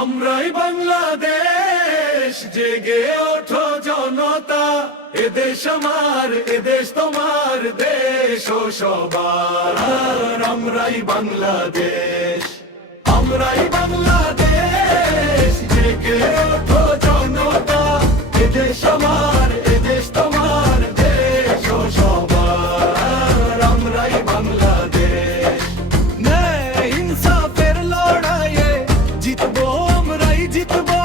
আমরাই বাংলাদেশ, জেগে ওঠো জনতা। এদেশ আমার, এদেশ তোমার, দেশ ও সবার। আমরাই বাংলাদেশ, আমরাই বাংলাদেশ, জেগে ওঠো জনতা। এদেশ আমার, এদেশ তোমার, দেশ ও সবার। আমরাই বাংলাদেশ। ন্যায় ইনসাফের লড়াইয়ে জিতবো, আমরাই জিতবো।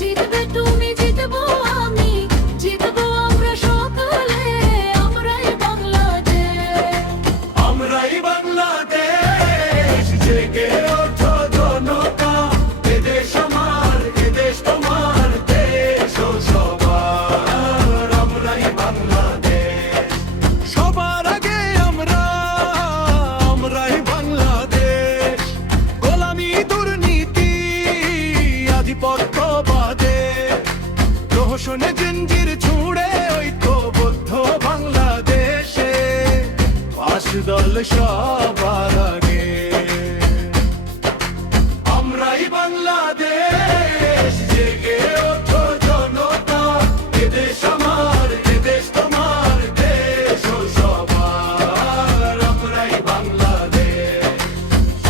জিতবে তুমি, জিতবো আমি, জিতবো আমরা সকলে। আমরাই বাংলাদেশ, আমরাই বাংলাদেশ, জেগে ওঠো জনতা। এদেশ আমার, এদেশ তোমার, দেশ ও সবার। আমরাই বাংলাদেশ। সবার আগে আমরা, আমরাই বাংলাদেশ। গোলামি, দুর্নীতি, আধিপত্যবাদে, প্রহসনে জিঞ্জির ছুঁড়ে ঐক্যবদ্ধ বাংলাদেশে। পাঁচ দল সবার আগে। আমরাই বাংলাদেশ, জেগে ওঠো জনতা। এদেশ আমার, এদেশ তোমার, দেশ ও সবার। আমরাই বাংলাদেশ,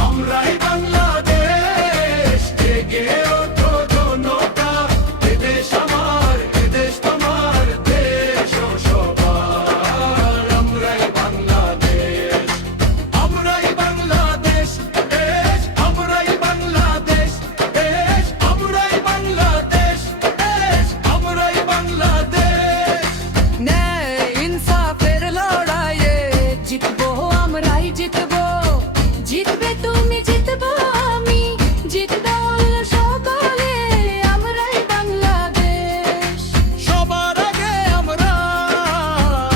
আমরাই বাংলাদেশ, জেগে ওঠো জনতা। এদেশ আমার, এদেশ তোমার, দেশ ও সবার। আমরাই বাংলাদেশ, আমরাই বাংলাদেশ, দেশ। আমরাই বাংলাদেশ, দেশ। আমরাই বাংলাদেশ, দেশ। আমরাই বাংলাদেশ। ন্যায় ইনসাফের লড়াইয়ে জিতবো, আমরাই জিতবো। জিতবে তুমি, জিতবো আমি, জিতবো সকলে। আমরাই বাংলাদেশ, সবার আগে আমরা,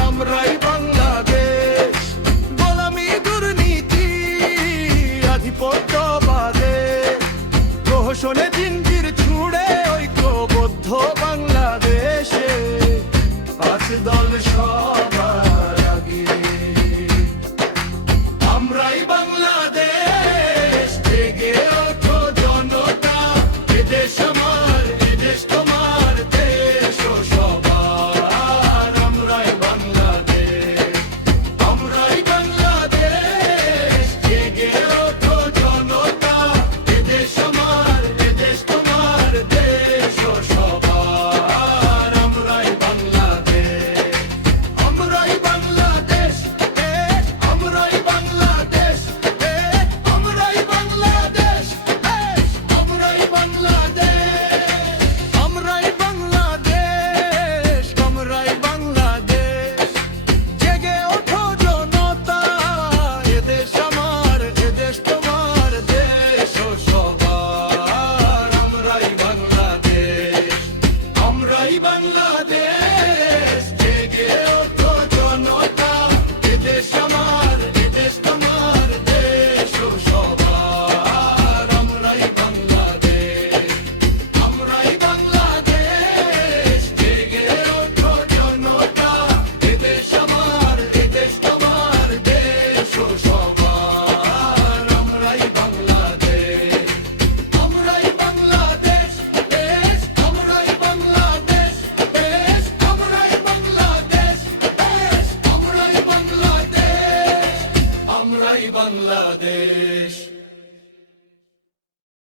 আমরাই বাংলাদেশ। গোলামি, দুর্নীতি, আধিপত্যবাদে, প্রহসনে দিন